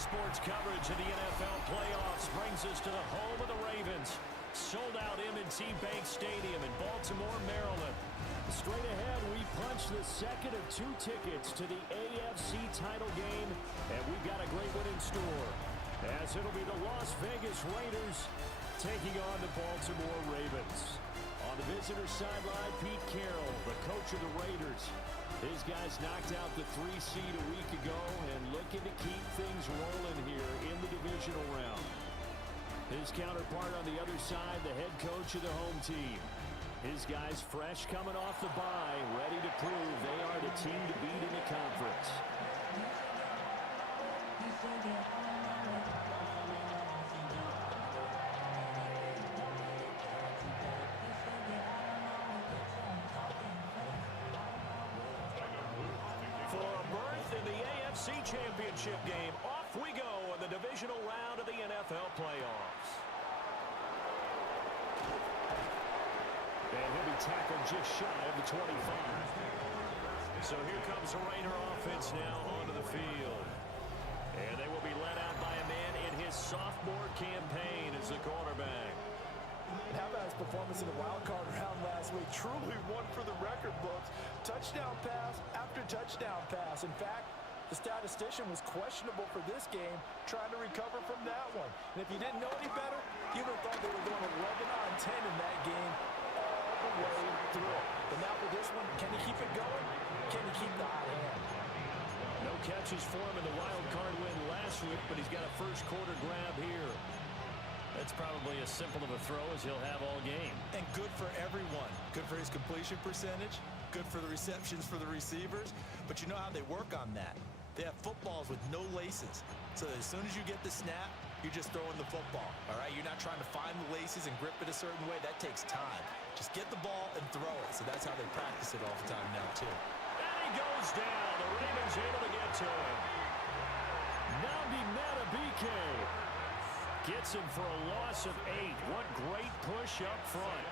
Sports coverage of the NFL playoffs brings us to the home of the Ravens. Sold out M&T Bank Stadium in Baltimore, Maryland. Straight ahead, we punch the second of 2 tickets to the AFC title game, and we've got a great one in store, as it'll be the Las Vegas Raiders taking on the Baltimore Ravens. On the visitor sideline, Pete Carroll, the coach of the Raiders. His guys knocked out the 3 seed a week ago and looking to keep things rolling here in the divisional round. His counterpart on the other side, the head coach of the home team. His guys fresh coming off the bye, ready to prove they are the team to beat in the conference. For a berth in the AFC Championship game, off we go in the divisional round of the NFL playoffs. And he'll be tackled just shy of the 25. So here comes the Raider offense now onto the field. And they will be led out by a man in his sophomore campaign as the quarterback. And how about his performance in the wild card round last week? Truly one for the record books. Touchdown pass after touchdown pass. In fact, the statistician was questionable for this game, trying to recover from that one. And if you didn't know any better, you would have thought they were going 11 on 10 in that game all the way through. But now with this one, can he keep it going? Can he keep the hot hand? No catches for him in the wild card win last week, but he's got a first quarter grab here. That's probably as simple of a throw as he'll have all game. And good for everyone. Good for his completion percentage. Good for the receptions for the receivers. But you know how they work on that. They have footballs with no laces. So as soon as you get the snap, you're just throwing the football. All right? You're not trying to find the laces and grip it a certain way. That takes time. Just get the ball and throw it. So that's how they practice it all the time now, too. And he goes down. The Ravens able to get to him. Nnamdi Madubuike gets him for a loss of 8. What great push up front.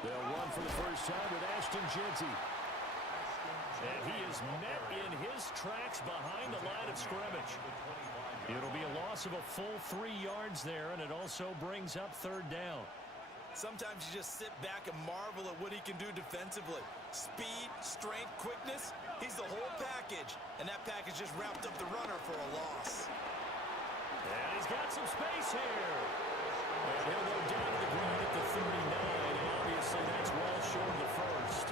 They'll run for the first time with Ashton Jeanty. And he is met in his tracks behind the line of scrimmage. It'll be a loss of a full 3 yards there, and it also brings up 3rd down. Sometimes you just sit back and marvel at what he can do defensively. Speed, strength, quickness, he's the whole package. And that package just wrapped up the runner for a loss. And he's got some space here. And he'll go down to the ground at the 39, and obviously that's well short of the first.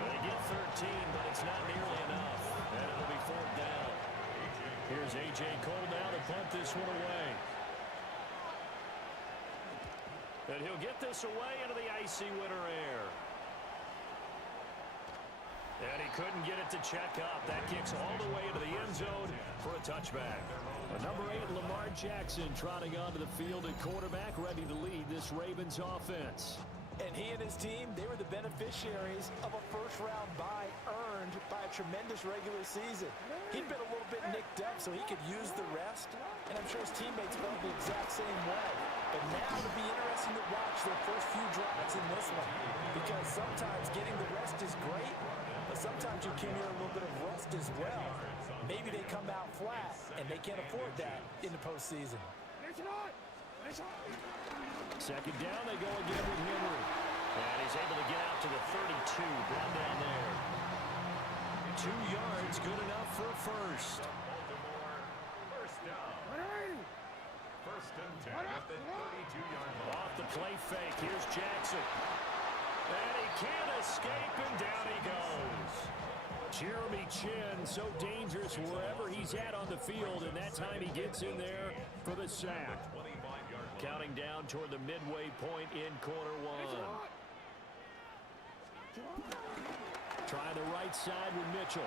They get 13, but it's not nearly enough. And it'll be 4th down. Here's A.J. Cole now to punt this one away. And he'll get this away into the icy winter air. And he couldn't get it to check up. That kicks all the way into the end zone for a touchback. Number 8, Lamar Jackson, trotting onto the field at quarterback, ready to lead this Ravens offense. And he and his team, they were the beneficiaries of a first-round bye earned by a tremendous regular season. He'd been a little bit nicked up so he could use the rest, and I'm sure his teammates felt the exact same way. But now it'll be interesting to watch their first few drives in this one, because sometimes getting the rest is great, but sometimes you can hear a little bit of rust as well. Maybe they come out flat, and they can't afford that in the postseason. Second down, they go again with Henry. And he's able to get out to the 32, brought down there. 2 yards, good enough for first. First down. First and 10 at the 32-yard line. Off the play fake, here's Jackson. And he can't escape, and down he goes. Jeremy Chinn, so dangerous wherever he's at on the field, and that time he gets in there for the sack. Counting down toward the midway point in quarter 1. Try the right side with Mitchell.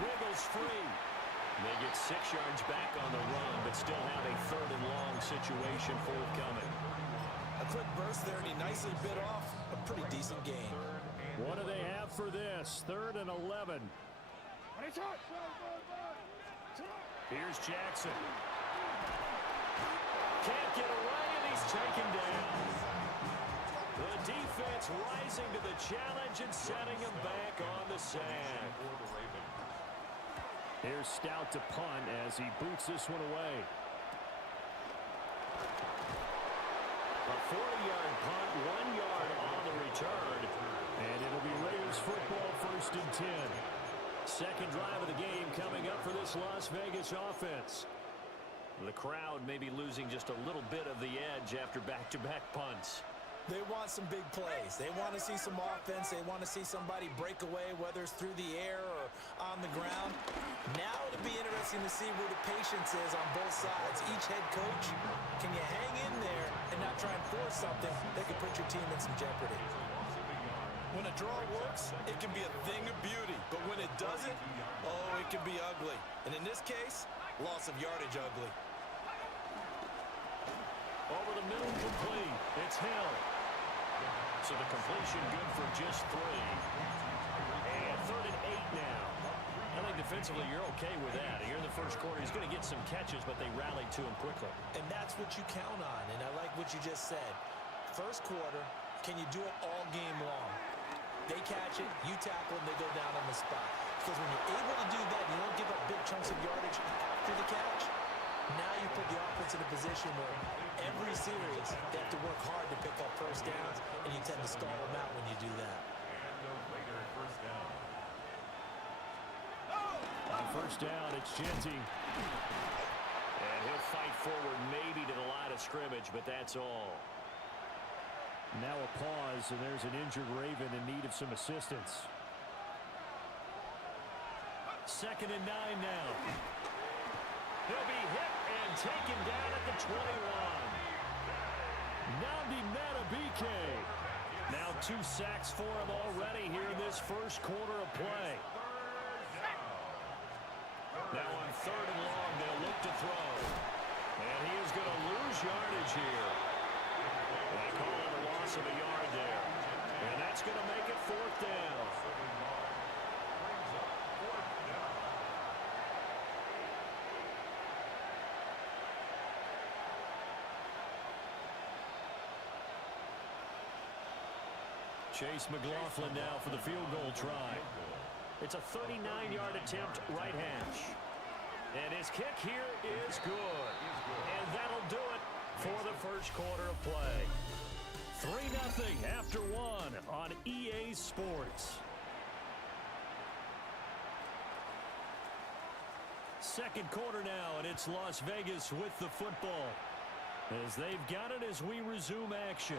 Wiggles free. They get 6 yards back on the run, but still have a 3rd and long situation forthcoming. A quick burst there, and he nicely bit off a pretty decent gain. What do they have for this? 3rd and 11. Here's Jackson. Can't get away, and he's taken down. The defense rising to the challenge and setting him back on the sack. Here's Stout to punt as he boots this one away. A 40-yard punt, 1 yard on the return. And it'll be Raiders football, 1st and 10. Second drive of the game coming up for this Las Vegas offense. The crowd may be losing just a little bit of the edge after back-to-back punts. They want some big plays. They want to see some offense. They want to see somebody break away, whether it's through the air or on the ground. Now it'll be interesting to see where the patience is on both sides. Each head coach, can you hang in there and not try and force something that could put your team in some jeopardy? When a draw works, it can be a thing of beauty. But when it doesn't, oh, it can be ugly. And in this case, loss of yardage ugly. Over the middle, complete. It's Hill. So the completion good for just 3. And 3rd and 8 now. I think defensively you're okay with that. Here in the first quarter, he's going to get some catches, but they rallied to him quickly. And that's what you count on, and I like what you just said. First quarter, can you do it all game long? They catch it, you tackle them, they go down on the spot. Because when you're able to do that, you don't give up big chunks of yardage after the catch. Now you put the offense in a position where every series they have to work hard to pick up first downs, and you tend to stall them out when you do that. On first down, it's Genty. And he'll fight forward maybe to the line of scrimmage, but that's all. Now a pause, and there's an injured Raven in need of some assistance. 2nd and 9 now. He'll be hit and taken down at the 21. Nnamdi Madubuike. Now 2 sacks for him already here in this first quarter of play. Now on 3rd and long, they'll look to throw. And he is going to lose yardage here. They call it a loss of a yard there. And that's going to make it 4th down. Chase McLaughlin now for the field goal try. It's a 39-yard attempt right hash. And his kick here is good. And that'll do it for the first quarter of play. 3-0 after 1 on EA Sports. Second quarter now, and it's Las Vegas with the football. As they've got it as we resume action.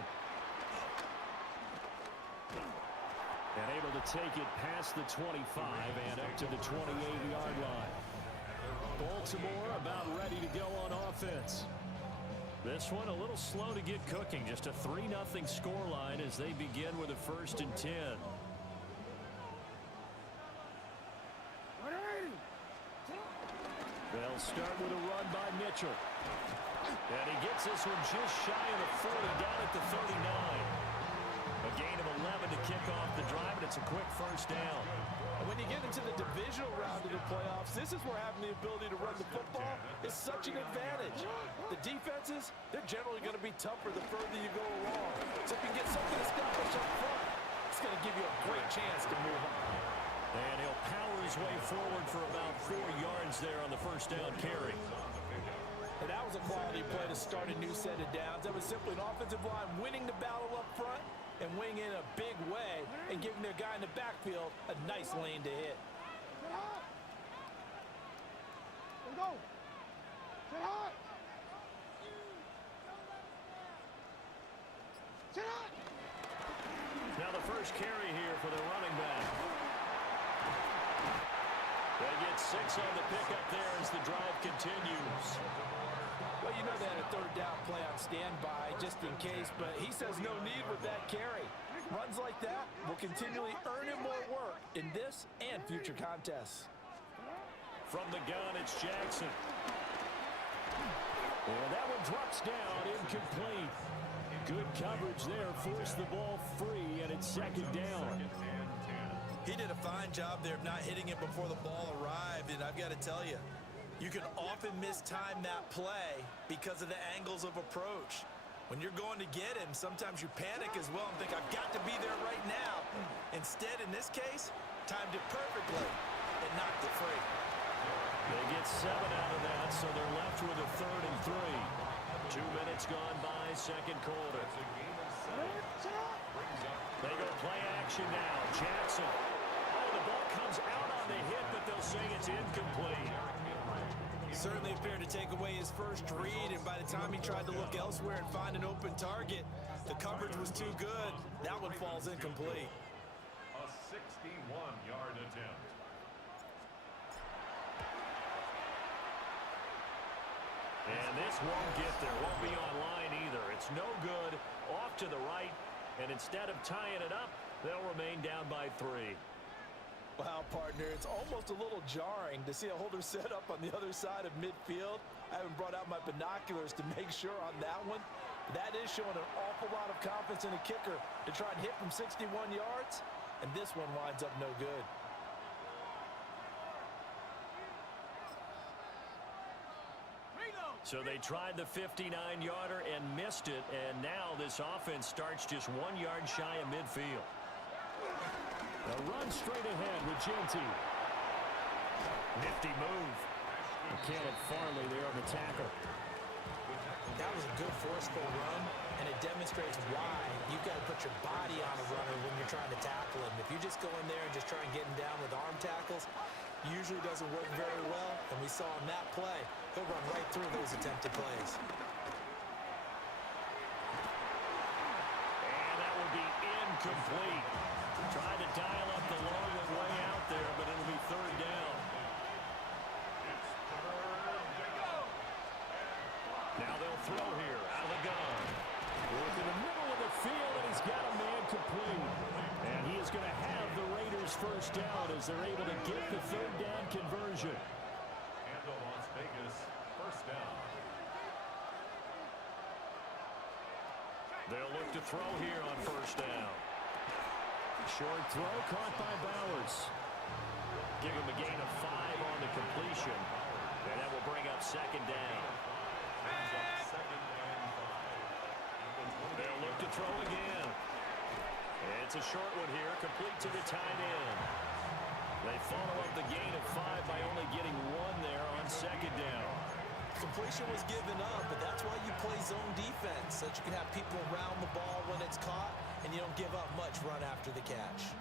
And able to take it past the 25 and up to the 28-yard line. Baltimore about ready to go on offense. This one a little slow to get cooking. Just a 3-0 scoreline as they begin with a 1st and 10. They'll start with a run by Mitchell. And he gets this one just shy of the 40 down at the 39. A gain of 11 to kick off the drive, and it's a quick first down. And when you get into the divisional round of the playoffs, this is where having the ability to run the football is such an advantage. The defenses, they're generally going to be tougher the further you go along. So if you get something established up front, it's going to give you a great chance to move on. And he'll power his way forward for about 4 yards there on the first down carry. And that was a quality play to start a new set of downs. That was simply an offensive line winning the battle up front and winning in a big way and giving their guy in the backfield a nice lane to hit. Go. Sit hot. Sit hot. Now the first carry here for the running back. They get 6 on the pickup there as the drive continues. Well, you know they had a 3rd down play on standby just in case, but he says no need with that carry. Runs like that will continually earn him more work in this and future contests. From the gun, it's Jackson. And that one drops down, incomplete. Good coverage there, forced the ball free, and it's 2nd down. He did a fine job there of not hitting it before the ball arrived, and I've got to tell you, you can often mistime that play because of the angles of approach. When you're going to get him, sometimes you panic as well and think, I've got to be there right now. Instead, in this case, timed it perfectly and knocked it free. 7 out of that, so they're left with a 3rd and 3. 2 minutes gone by, second quarter. They go play action now. Jackson. Oh, the ball comes out on the hit, but they'll say it's incomplete. Certainly appeared to take away his first read, and by the time he tried to look elsewhere and find an open target, the coverage was too good. That one falls incomplete. A 61-yard attempt. And this won't get there. Won't be on line either. It's no good. Off to the right. And instead of tying it up, they'll remain down by 3. Wow, partner, it's almost a little jarring to see a holder set up on the other side of midfield. I haven't brought out my binoculars to make sure on that one. That is showing an awful lot of confidence in a kicker to try and hit from 61 yards. And this one winds up no good. So they tried the 59-yarder and missed it, and now this offense starts just 1 yard shy of midfield. A run straight ahead with Genty. Nifty move. Caleb Farley there on the tackle. That was a good forceful run, and it demonstrates why you've got to put your body on a runner when you're trying to tackle him. If you just go in there and just try and get him down with arm tackles, usually doesn't work very well, and we saw in that play, he'll run right through those attempted plays. And that will be incomplete. Tried to dial up the long one way out there, but it'll be 3rd down. Now they'll throw here out of the gun. Work in the middle of the field, and he's got a man complete. And he is going to have the Raiders first down as they're able to get the 3rd down conversion. And the Las Vegas first down. They'll look to throw here on first down. Short throw caught by Bowers. Give him a gain of 5 on the completion. And that will bring up 2nd down. They'll look to throw again. It's a short one here, complete to the tight end. They follow up the gain of 5 by only getting 1 there on 2nd down. Completion was given up, but that's why you play zone defense, so that you can have people around the ball when it's caught, and you don't give up much run after the catch.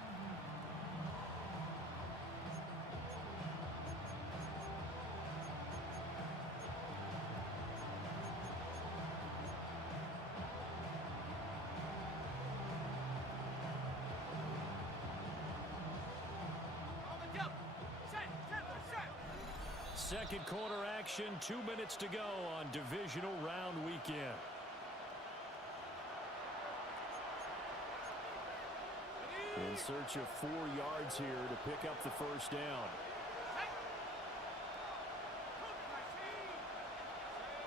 Second quarter action, 2 minutes to go on divisional round weekend. In search of 4 yards here to pick up the first down.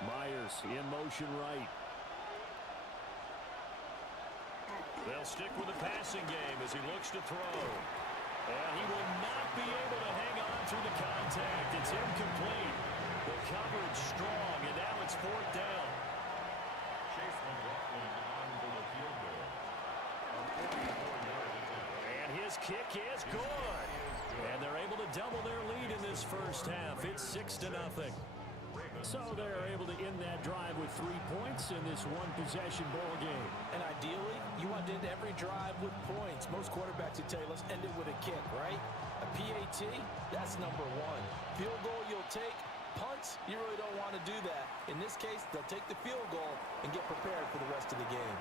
Myers in motion right. They'll stick with the passing game as he looks to throw. And he will not be able to hang on through the contact. It's incomplete. The coverage strong, and now it's 4th down. Chase McLaughlin on for the field goal. A 44-yard attempt. And his kick is good. And they're able to double their lead in this first half. It's 6-0. So they're able to end that drive with 3 points in this one-possession ball game. And ideally, you want to end every drive with points. Most quarterbacks would tell you, let's end it with a kick, right? A PAT, that's number 1. Field goal you'll take. Punts, you really don't want to do that. In this case, they'll take the field goal and get prepared for the rest of the game.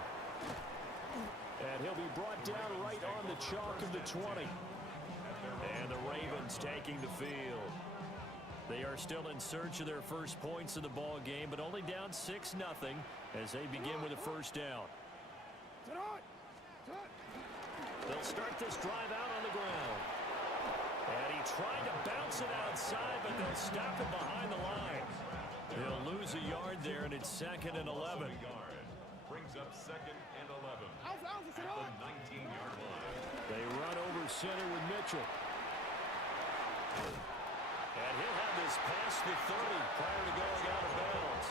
And he'll be brought down right on the chalk of the 20. And the Ravens taking the field. They are still in search of their first points in the ball game, but only down 6-0 as they begin with a first down. They'll start this drive out on the ground. And he tried to bounce it outside, but they'll stop it behind the line. He'll lose a yard there, and it's 2nd and 11. Brings up 2nd and 11 at the 19-yard line. They run over center with Mitchell. And he'll have this past the 30 prior to going out of bounds.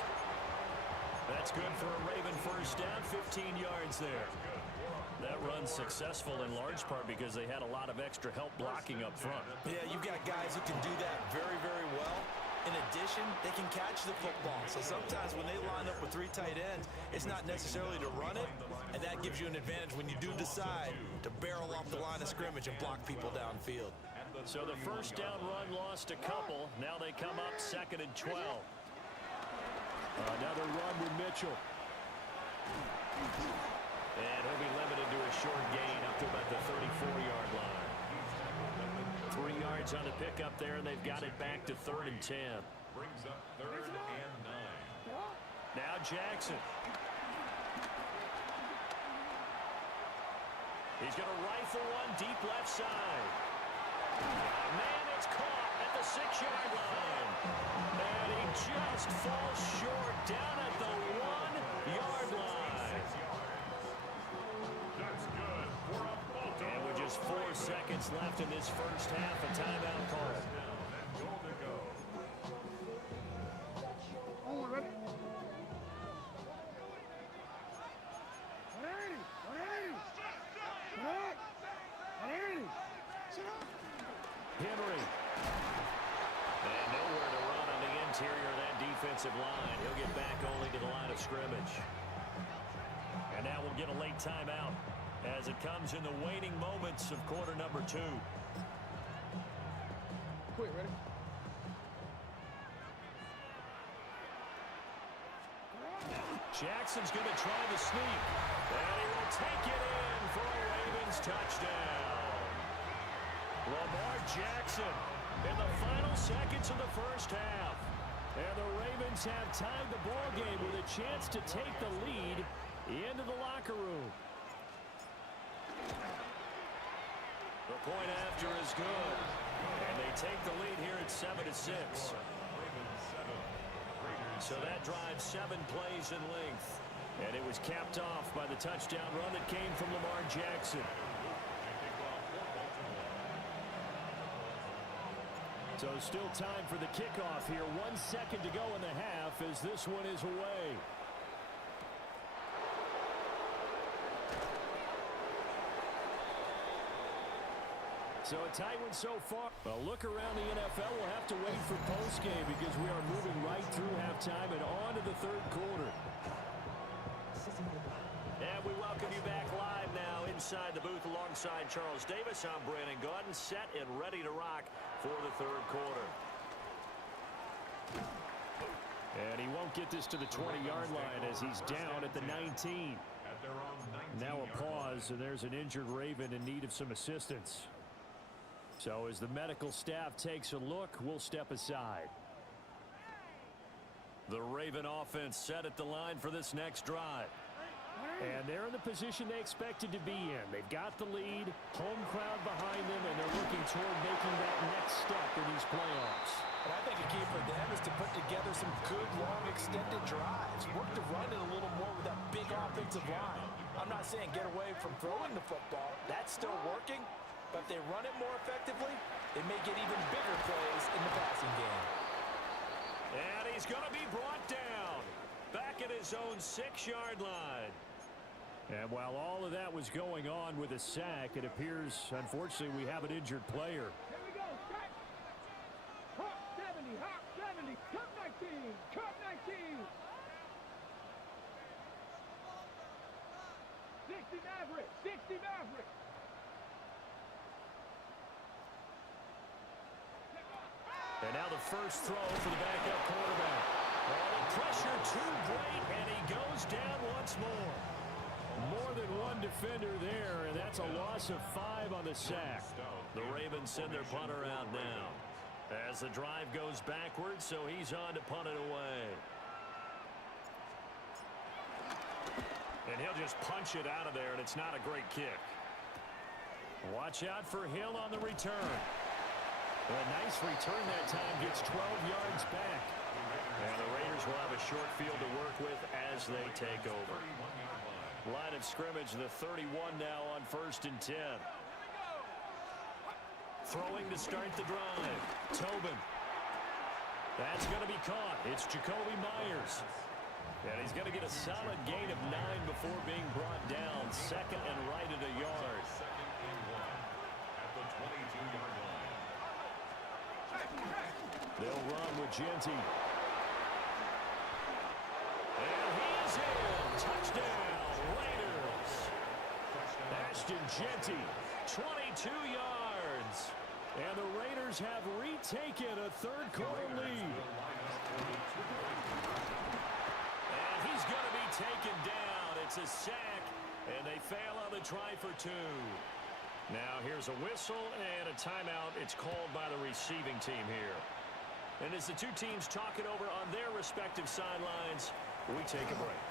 That's good for a Raven first down, 15 yards there. That run's successful in large part because they had a lot of extra help blocking up front. Yeah, you've got guys who can do that very, very well. In formation, they can catch the football. So sometimes when they line up with 3 tight ends, it's not necessarily to run it, and that gives you an advantage when you do decide to barrel off the line of scrimmage and block people downfield. So the first down run lost a couple. Now they come up 2nd and 12. Another run with Mitchell. And he'll be limited to a short gain up to about the 34-yard line. 3 yards on the pickup there, and they've got it back to 3rd and 10. Brings up 3rd and 9. Now Jackson. He's going to rifle one deep left side. Man, it's caught at the 6-yard line. And he just falls short down at the 1-yard line. That's good for a Baltimore. And with just 4 seconds left in this first half, a timeout call. And goal to go. Oh, ready? 180. 180. Right. 180. Sit up. Henry. And nowhere to run on the interior of that defensive line. He'll get back only to the line of scrimmage. And now we'll get a late timeout as it comes in the waning moments of quarter number 2. Quick, ready? Jackson's going to try the sneak. And he will take it in for a Ravens touchdown. Lamar Jackson in the final seconds of the first half. And the Ravens have tied the ball game with a chance to take the lead into the locker room. The point after is good. And they take the lead here at 7-6. So that drives 7 plays in length. And it was capped off by the touchdown run that came from Lamar Jackson. So still time for the kickoff here. 1 second to go in the half as this one is away. So a tight one so far. A look around the NFL. We'll have to wait for postgame because we are moving right through halftime and on to the 3rd quarter. And we welcome you back live now inside the booth alongside Charles Davis. I'm Brandon Gaudin, set and ready to rock for the 3rd quarter. And he won't get this to the 20-yard line as he's down at the 19. Now a pause, and there's an injured Raven in need of some assistance. So as the medical staff takes a look, we'll step aside. The Raven offense set at the line for this next drive. And they're in the position they expected to be in. They've got the lead, home crowd behind them, and they're looking toward making that next step in these playoffs. And I think a key for them is to put together some good, long, extended drives. Work the run in a little more with that big offensive line. I'm not saying get away from throwing the football. That's still working. But if they run it more effectively, they may get even bigger plays in the passing game. And he's going to be brought down back at his own 6-yard line. And while all of that was going on with a sack, it appears, unfortunately, we have an injured player. Here we go. Check. Hop 70. Hop 70. Cut 19. Cut 19. 60 Maverick. 60 Maverick. And now the first throw for the backup quarterback. Oh, the pressure too great, and he goes down once more. More than one defender there, and that's a loss of 5 on the sack. The Ravens send their punter out now. As the drive goes backwards, so he's on to punt it away. And he'll just punch it out of there, and it's not a great kick. Watch out for Hill on the return. A nice return that time, gets 12 yards back. And the Raiders will have a short field to work with as they take over. Line of scrimmage, the 31 now on 1st and 10. Throwing to start the drive. Tobin. That's going to be caught. It's Jacoby Myers. And he's going to get a solid gain of 9 before being brought down. 2nd and right at a yard. 2nd and 1 at the 22-yard line. They'll run with Genty. And he's in. Touchdown, Raiders. Ashton Genty, 22 yards. And the Raiders have retaken a third-quarter lead. And he's going to be taken down. It's a sack, and they fail on the try for 2. Now here's a whistle and a timeout. It's called by the receiving team here. And as the two teams talk it over on their respective sidelines, we take a break.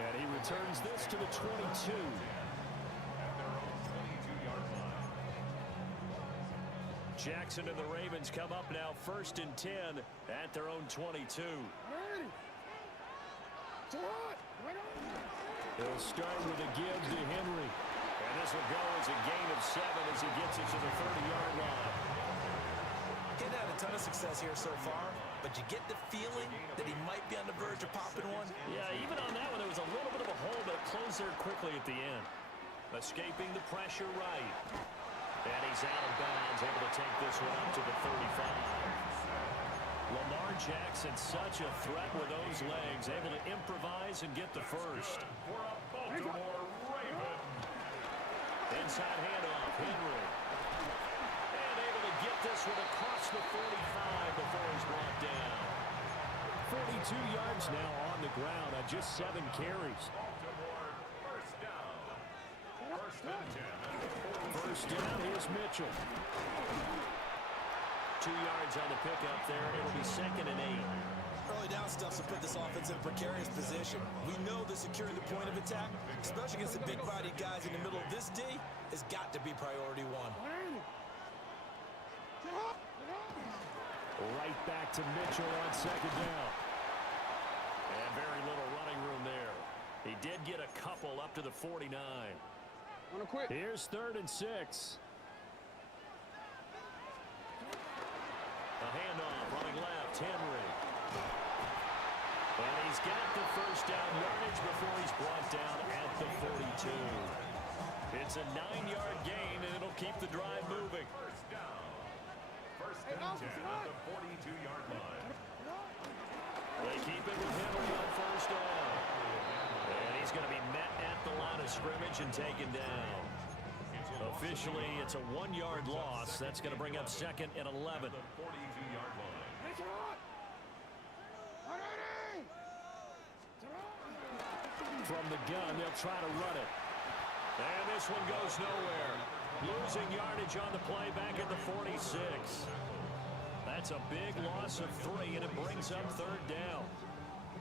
And he returns this to the 22. Jackson and the Ravens come up now 1st and 10 at their own 22. They'll start with a give to Henry. And this will go as a gain of 7 as he gets it to the 30-yard line. He's had a ton of success here so far, but you get the feeling that he might be on the verge of popping one. Yeah, even on that one, there was a little bit of a hole, but it closed there quickly at the end. Escaping the pressure right. And he's out of bounds, able to take this one up to the 35. Lamar Jackson, such a threat with those legs, able to improvise and get the first. For a Baltimore Raven. Inside handoff, Henry. And able to get this one across the 45 before he's brought down. 42 yards now on the ground on just 7 carries. Baltimore first down. 1st and 10. First down, here's Mitchell. 2 yards on the pickup there. It'll be 2nd and 8. Early down stuff to put this offense in a precarious position. We know that securing the point of attack, especially against the big-bodied guys in the middle of this D, has got to be priority 1. Right back to Mitchell on 2nd down. And very little running room there. He did get a couple up to the 49. Here's 3rd and 6. A handoff, running left, Henry. And he's got the first down yardage before he's brought down at the 42. It's a 9-yard gain, and it'll keep the drive moving. First down. 1st and 10 at the 42-yard line. They keep it with Henry on first down. And he's going to be met at the line of scrimmage and taken down. Officially, it's a 1-yard loss. That's going to bring up 2nd and 11. The 42-yard line. From the gun, they'll try to run it. And this one goes nowhere. Losing yardage on the play back at the 46. That's a big loss of 3, and it brings up 3rd down.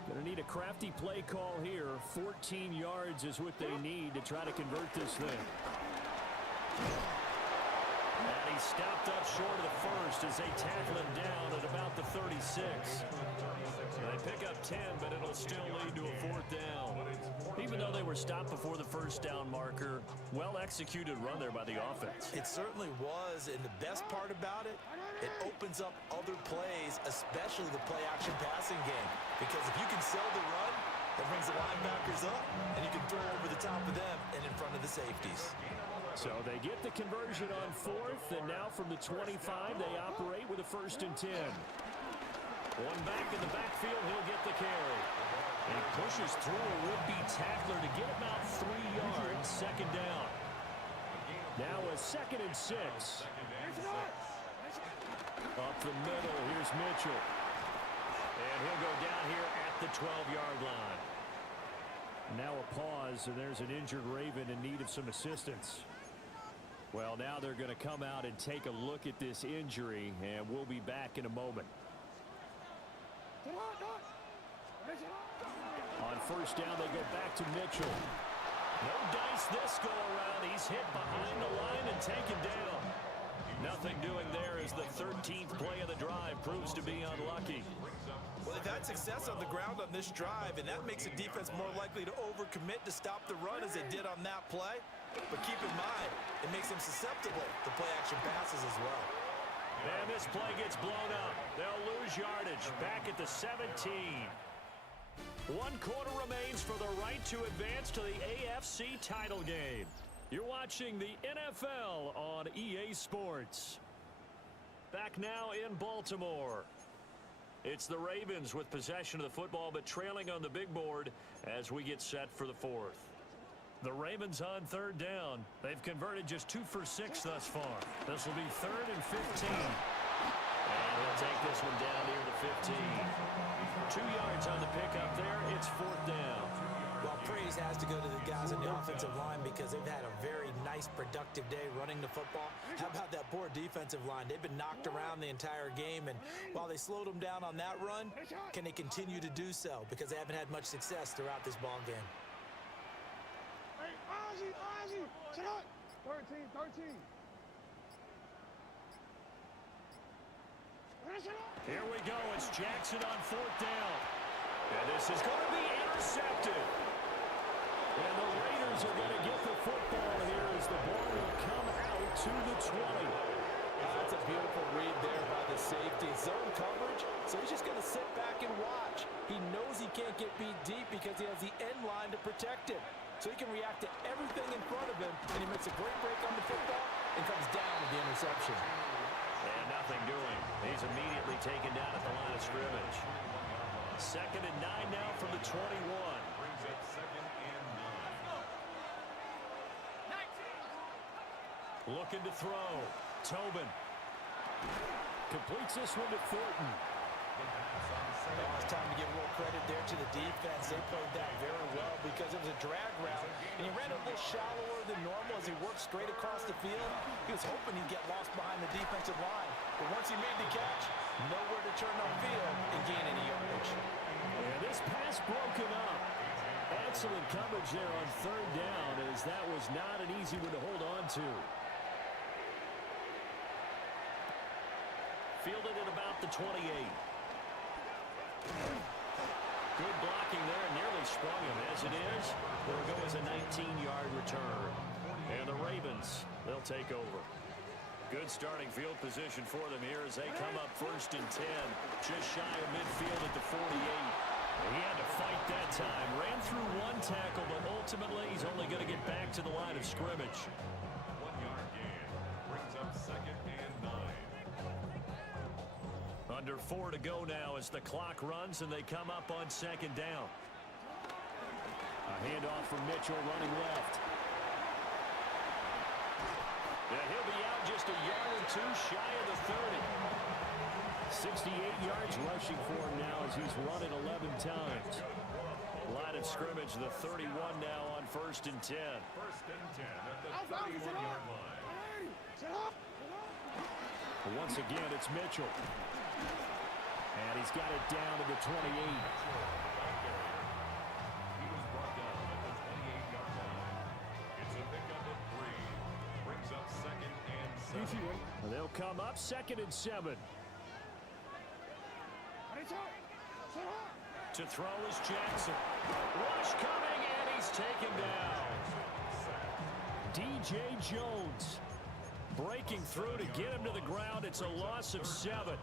Going to need a crafty play call here. 14 yards is what they need to try to convert this thing. And he stopped up short of the first as they tackle him down at about the 36. They pick up 10, but it'll still lead to a 4th down. Even though they were stopped before the first down marker, well-executed run there by the offense. It certainly was, and the best part about it, it opens up other plays, especially the play-action passing game. Because if you can sell the run, that brings the linebackers up, and you can throw over the top of them and in front of the safeties. So they get the conversion on 4th, and now from the 25, they operate with a 1st and 10. One back in the backfield, he'll get the carry. And he pushes through a would-be tackler to get about 3 yards, 2nd down. Now a 2nd and 6. Up the middle, here's Mitchell. And he'll go down here at the 12-yard line. Now a pause, and there's an injured Raven in need of some assistance. Well, now they're going to come out and take a look at this injury, and we'll be back in a moment. On first down, they go back to Mitchell. No dice this go around. He's hit behind the line and taken down. Nothing doing there as the 13th play of the drive proves to be unlucky. Well, they've had success on the ground on this drive, and that makes a defense more likely to overcommit to stop the run as they did on that play. But keep in mind, it makes them susceptible to play-action passes as well. And this play gets blown up. They'll lose yardage back at the 17. 1 quarter remains for the right to advance to the AFC title game. You're watching the NFL on EA Sports. Back now in Baltimore. It's the Ravens with possession of the football, but trailing on the big board as we get set for the fourth. The Ravens on third down. They've converted just 2 for 6 thus far. This will be 3rd and 15. And they'll take this one down near the 15. 2 yards on the pickup there. It's 4th down. Well, praise has to go to the guys on the offensive line because they've had a very nice, productive day running the football. How about that poor defensive line? They've been knocked around the entire game, and while they slowed them down on that run, can they continue to do so? Because they haven't had much success throughout this ball game. Hey, Ozzie, sit up. 13. Here we go. It's Jackson on 4th down. And this is going to be intercepted. And the Raiders are going to get the football here as the ball will come out to the 20. That's a beautiful read there by the safety. Zone coverage, so he's just going to sit back and watch. He knows he can't get beat deep because he has the end line to protect him. So he can react to everything in front of him, and he makes a great break on the football and comes down with the interception. And nothing doing. He's immediately taken down at the line of scrimmage. 2nd and 9 now from the 21. Brings up 2nd and 9. Looking to throw. Tobin. Completes this one to Thornton. It's time to give a little credit there to the defense. They played that very well because it was a drag route, and he ran a little shallower than normal as he worked straight across the field. He was hoping he'd get lost behind the defensive line, but once he made the catch, nowhere to turn upfield and gain any yardage. And this pass broken up. Excellent coverage there on 3rd down, as that was not an easy one to hold on to. Fielded at about the 28. Good blocking there, and nearly sprung him. As it is, it'll go as a 19-yard return. And the Ravens, they'll take over. Good starting field position for them here as they come up 1st and 10. Just shy of midfield at the 48. He had to fight that time. Ran through 1 tackle, but ultimately he's only going to get back to the line of scrimmage. 1-yard gain. Brings up 2nd and 9. Under 4 to go now as the clock runs and they come up on 2nd down. A handoff from Mitchell running left. Yeah, he'll be out just a yard or 2 shy of the 30. 68 yards rushing for him now as he's run it 11 times. Line of scrimmage, the 31 now on 1st and 10. 1st and 10 at the 31-yard line. Once again, it's Mitchell. And he's got it down to the 28. He was brought down at the 28-yard line. It's a pickup of 3. Brings up 2nd and 7. They'll come up 2nd and 7. To throw is Jackson. Rush coming, and he's taken down. D.J. Jones breaking through to get him to the ground. It's a loss of 7.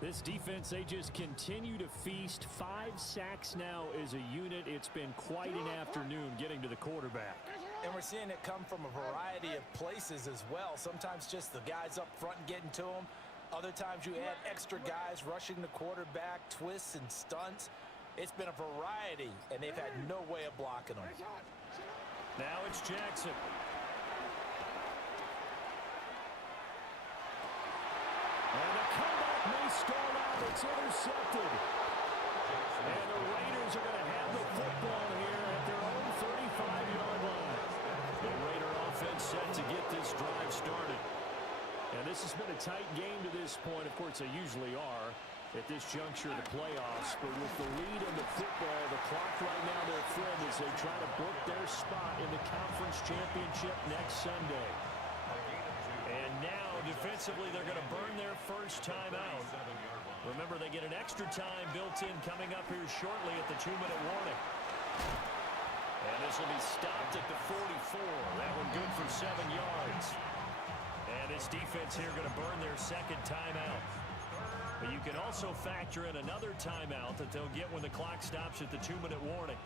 This defense, they just continue to feast. 5 sacks now as a unit. It's been quite an afternoon getting to the quarterback. And we're seeing it come from a variety of places as well. Sometimes just the guys up front and getting to them. Other times you add extra guys rushing the quarterback, twists and stunts. It's been a variety, and they've had no way of blocking them. Now it's Jackson. And the comeback may stall out. It's intercepted. And the Raiders are going to have the football here at their own 35-yard line. The Raider offense set to get this drive started. And this has been a tight game to this point. Of course, they usually are at this juncture of the playoffs. But with the lead in the football, the clock right now, their friend, as they try to book their spot in the conference championship next Sunday. And now, defensively, they're going to burn their first timeout. Remember, they get an extra time built in coming up here shortly at the 2-minute warning. And this will be stopped at the 44. That one good for 7 yards. And this defense here going to burn their second timeout. But you can also factor in another timeout that they'll get when the clock stops at the 2-minute warning.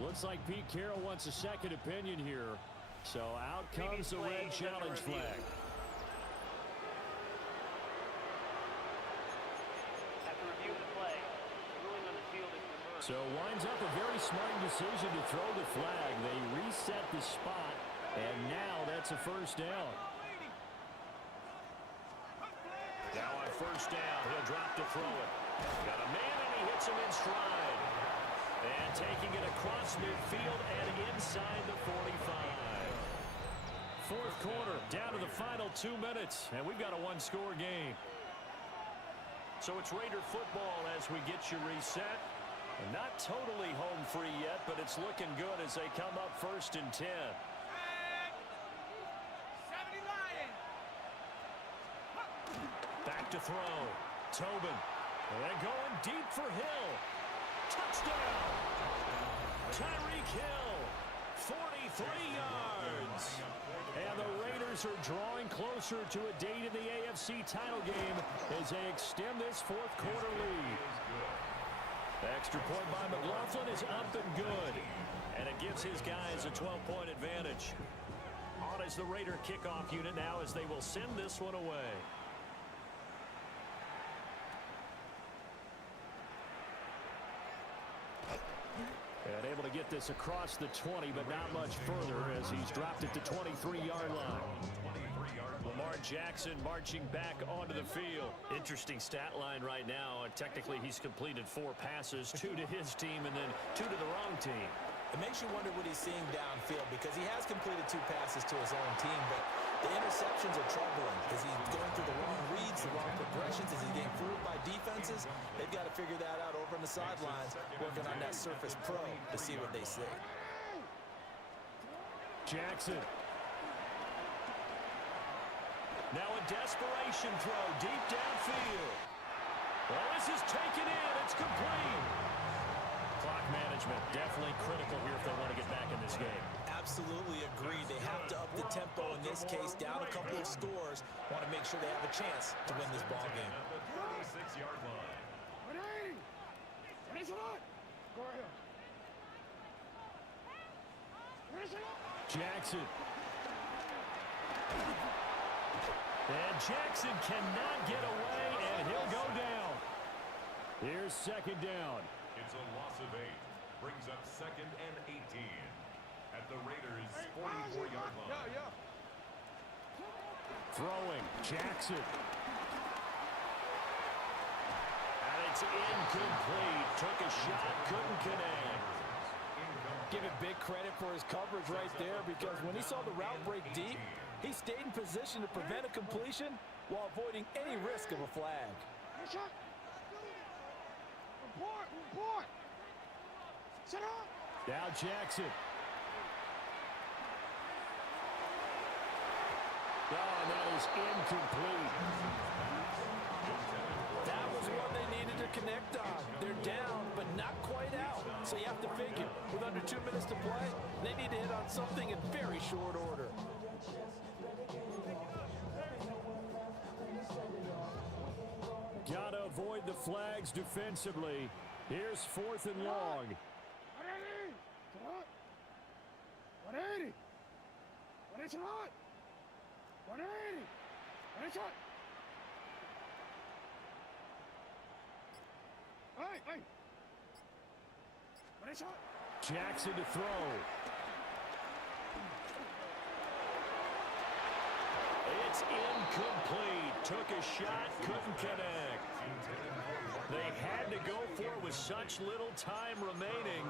Looks like Pete Carroll wants a second opinion here. So out comes the red challenge flag. So winds up a very smart decision to throw the flag. They reset the spot, and now that's a first down. Now on first down, he'll drop to throw it. Got a man, and he hits him in stride. And taking it across midfield and inside the 45. Fourth quarter, down to the final 2 minutes, and we've got a one-score game. So it's Raider football as we get you reset. Not totally home free yet, but it's looking good as they come up 1st and 10. 70 Lions. Back to throw. Tobin. And they're going deep for Hill. Touchdown. Tyreek Hill. 43 yards. And the Raiders are drawing closer to a date in the AFC title game as they extend this fourth quarter lead. Extra point by McLaughlin is up and good. And it gives his guys a 12-point advantage. On is the Raider kickoff unit now as they will send this one away. And able to get this across the 20, but not much further as he's dropped it to 23-yard line. Lamar Jackson marching back onto the field. Interesting stat line right now. Technically, he's completed 4 passes, 2 to his team and then 2 to the wrong team. It makes you wonder what he's seeing downfield because he has completed 2 passes to his own team, but the interceptions are troubling. Is he going through the wrong reads, the wrong progressions? Is he getting fooled by defenses? They've got to figure that out over on the sidelines, working on that Surface Pro to see what they say. Jackson. Now a desperation throw deep downfield. Well, this is taken in. It's complete. Clock management definitely critical here if they want to get back in this game. Absolutely agreed. They have to up the tempo in this case, down a couple of scores. Want to make sure they have a chance to win this ball game. 36-yard line. 180. Finish it up. Go ahead. Finish it up. Jackson. And Jackson cannot get away, and he'll go down. Here's second down. It's a loss of 8. Brings up 2nd and 18. At the Raiders' 44-yard line. Yeah. Throwing. Jackson. And it's incomplete. Took a shot, couldn't connect. Give it big credit for his coverage right there because when he saw the route break deep, he stayed in position to prevent a completion while avoiding any risk of a flag. Finish up. Report. Sit up. Now Jackson. Oh, and that is incomplete. That was one they needed to connect on. They're down, but not quite out. So you have to figure, with under 2 minutes to play, they need to hit on something in very short order. Gotta avoid the flags defensively. Here's 4th and long. 180. Sit up. 180. Finish it up. 180. Finish it. Hey. Finish up. Jackson to throw. It's incomplete. Took a shot, couldn't connect. They had to go for it with such little time remaining.